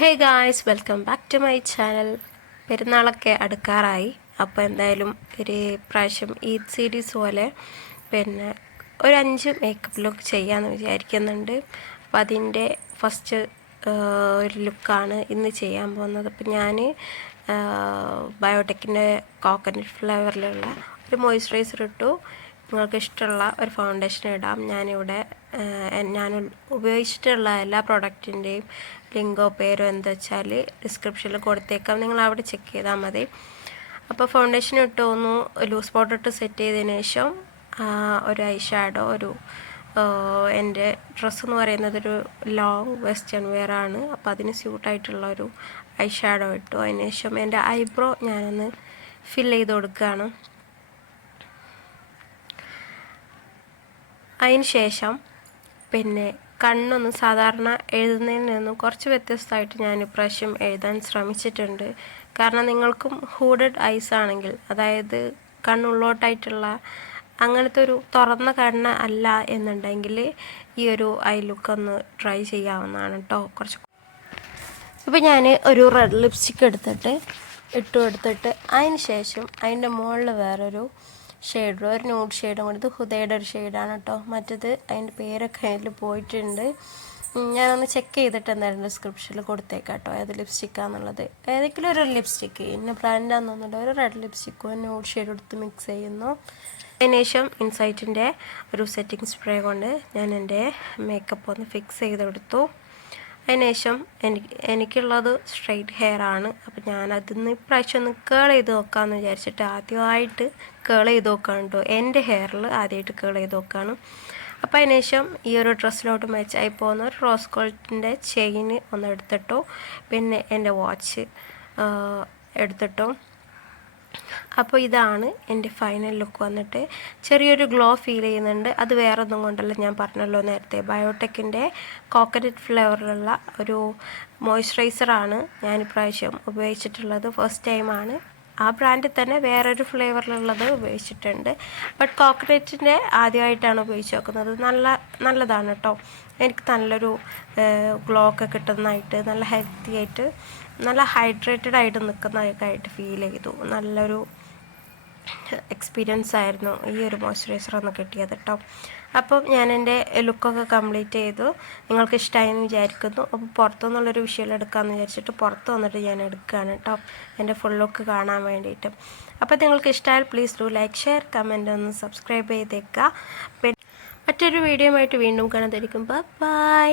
Hey guys, welcome back to my channel. പെരുന്നാളൊക്കെ അടുക്കാറായി. അപ്പോൾ എന്തായാലും ഒരു പ്രാവശ്യം ഈദ് സീരീസ് പോലെ ഒരു 5 മേക്കപ്പ് ലുക്ക് ചെയ്യാമെന്ന് വിചാരിക്കുന്നുണ്ട്. അപ്പോൾ അതിൻ്റെ ഫസ്റ്റ് ഒരു ലുക്കാണ് ഇന്ന് ചെയ്യാൻ പോകുന്നത്. അപ്പോൾ ഞാൻ ബയോടെക്കിൻ്റെ കോക്കനട്ട് ഫ്ലേവറിലുള്ള ഒരു മോയ്സ്ചറൈസർ ഇട്ടു. നിങ്ങൾക്ക് ഇഷ്ടമുള്ള ഒരു ഫൗണ്ടേഷൻ ഇടാം. ഞാൻ ഉപയോഗിച്ചിട്ടുള്ള എല്ലാ പ്രൊഡക്റ്റിൻ്റെയും ലിങ്കോ പേരോ എന്താ വെച്ചാൽ ഡിസ്ക്രിപ്ഷനിൽ കൊടുത്തേക്കാം. നിങ്ങൾ അവിടെ ചെക്ക് ചെയ്താൽ മതി. അപ്പോൾ ഫൗണ്ടേഷൻ ഇട്ട് ഒന്ന് ലൂസ് പൗഡർ ഇട്ട് സെറ്റ് ചെയ്തതിന് ശേഷം ഒരു ഐ ഷാഡോ, എൻ്റെ ഡ്രസ്സ് എന്ന് പറയുന്നത് ഒരു ലോങ് വെസ്റ്റേൺ വെയർ ആണ്. അപ്പോൾ അതിന് സ്യൂട്ടായിട്ടുള്ള ഒരു ഐ ഷാഡോ ഇട്ടു. അതിന് ശേഷം എൻ്റെ ഐബ്രോ ഞാനൊന്ന് ഫിൽ ചെയ്ത് കൊടുക്കുകയാണ്. അതിന് ശേഷം കണ്ണൊന്ന് സാധാരണ എഴുതുന്നതിൽ നിന്നും കുറച്ച് വ്യത്യസ്തമായിട്ട് ഞാൻ ഇപ്രാവശ്യം എഴുതാൻ ശ്രമിച്ചിട്ടുണ്ട്. കാരണം നിങ്ങൾക്കും ഹൂഡഡ് ഐസ് ആണെങ്കിൽ, അതായത് കണ്ണുള്ളോട്ടായിട്ടുള്ള അങ്ങനത്തെ ഒരു തുറന്ന കണ്ണ് അല്ല എന്നുണ്ടെങ്കിൽ ഈ ഒരു ഐ ലുക്ക് ഒന്ന് ട്രൈ ചെയ്യാവുന്നതാണ് കേട്ടോ. ഇപ്പോൾ ഞാൻ ഒരു റെഡ് ലിപ്സ്റ്റിക്ക് എടുത്തിട്ട് അതിന് ശേഷം അതിൻ്റെ മുകളിൽ വേറൊരു ഷെയ്ഡ്, ഒരു ന്യൂഡ് ഷെയ്ഡും കൂടി. ഇത് ഹുദയുടെ ഒരു ഷെയ്ഡാണ് കേട്ടോ. മറ്റത് അതിൻ്റെ പേരൊക്കെ അതിൽ പോയിട്ടുണ്ട്. ഞാനൊന്ന് ചെക്ക് ചെയ്തിട്ട് എന്തായാലും ഡിസ്ക്രിപ്ഷനിൽ കൊടുത്തേക്കാം കേട്ടോ ഏത് ലിപ്സ്റ്റിക്കാന്നുള്ളത്. ഏതെങ്കിലും ഒരു ലിപ്സ്റ്റിക്ക്, ഇന്ന ബ്രാൻഡാണെന്നുണ്ട്, ഒരു റെഡ് ലിപ്സ്റ്റിക്കും ന്യൂഡ് ഷെയ്ഡ് എടുത്ത് മിക്സ് ചെയ്യുന്നു. അതിനുശേഷം ഇൻസൈറ്റിൻ്റെ ഒരു സെറ്റിംഗ് സ്പ്രേ കൊണ്ട് ഞാൻ എൻ്റെ മേക്കപ്പ് ഒന്ന് ഫിക്സ് ചെയ്തെടുത്തു. അതിനുശേഷം എനിക്കുള്ളത് സ്ട്രെയിറ്റ് ഹെയർ ആണ്. അപ്പോൾ ഞാനതിന്ന് ഇപ്രാവശ്യം ഒന്ന് കേൾ ചെയ്ത് നോക്കാമെന്ന് വിചാരിച്ചിട്ട് ആദ്യമായിട്ട് കേൾ ചെയ്ത് നോക്കുകയാണ് കേട്ടോ. എൻ്റെ ഹെയറിൽ ആദ്യമായിട്ട് കേൾ ചെയ്ത് നോക്കുകയാണ്. അപ്പോൾ അതിനുശേഷം ഈ ഒരു ഡ്രസ്സിലോട്ട് മാച്ചായി പോകുന്ന ഒരു റോസ് ഗോൾഡിൻ്റെ ചെയിൻ ഒന്ന് എടുത്തിട്ടു. പിന്നെ എൻ്റെ വാച്ച് എടുത്തിട്ടു. അപ്പോൾ ഇതാണ് എൻ്റെ ഫൈനൽ ലുക്ക് വന്നിട്ട്. ചെറിയൊരു ഗ്ലോ ഫീൽ ചെയ്യുന്നുണ്ട്. അത് വേറെ ഒന്നും കൊണ്ടല്ല, ഞാൻ പറഞ്ഞല്ലോ നേരത്തെ, ബയോടെക്കിൻ്റെ കോക്കനട്ട് ഫ്ലേവറിലുള്ള ഒരു മോയ്സ്ചറൈസറാണ് ഞാൻ ഇപ്രാവശ്യം ഉപയോഗിച്ചിട്ടുള്ളത്. ഫസ്റ്റ് ടൈമാണ്. ആ ബ്രാൻഡിൽ തന്നെ വേറൊരു ഫ്ലേവറിലുള്ളത് ഉപയോഗിച്ചിട്ടുണ്ട്. ബട്ട് കോക്കനറ്റിൻ്റെ ആദ്യമായിട്ടാണ് ഉപയോഗിച്ച് നോക്കുന്നത്. നല്ലതാണ് കേട്ടോ. എനിക്ക് നല്ലൊരു ഗ്ലോ ഒക്കെ കിട്ടുന്നതായിട്ട്, നല്ല ഹെൽത്തി ആയിട്ട്, നല്ല ഹൈഡ്രേറ്റഡ് ആയിട്ട് നിൽക്കുന്നതൊക്കെ ആയിട്ട് ഫീൽ ചെയ്തു. നല്ലൊരു എക്സ്പീരിയൻസ് ആയിരുന്നു ഈ ഒരു മോയ്സ്ചറൈസർ ഒന്ന് കിട്ടിയത് കേട്ടോ. അപ്പം ഞാൻ എൻ്റെ ലുക്കൊക്കെ കംപ്ലീറ്റ് ചെയ്തു. നിങ്ങൾക്ക് ഇഷ്ടമായെന്ന് വിചാരിക്കുന്നു. അപ്പോൾ പുറത്തുനിന്നുള്ളൊരു വിഷ്വൽ എടുക്കാമെന്ന് വിചാരിച്ചിട്ട് പുറത്ത് വന്നിട്ട് ഞാൻ എടുക്കുകയാണ് കേട്ടോ, എൻ്റെ ഫുൾ ലുക്ക് കാണാൻ വേണ്ടിയിട്ട്. അപ്പോൾ നിങ്ങൾക്ക് ഇഷ്ടമായാൽ please do like, share, comment, ഒന്ന് സബ്സ്ക്രൈബ് ചെയ്തേക്കുക. മറ്റൊരു വീഡിയോ ആയിട്ട് വീണ്ടും കാണാതിരിക്കും. ബൈ.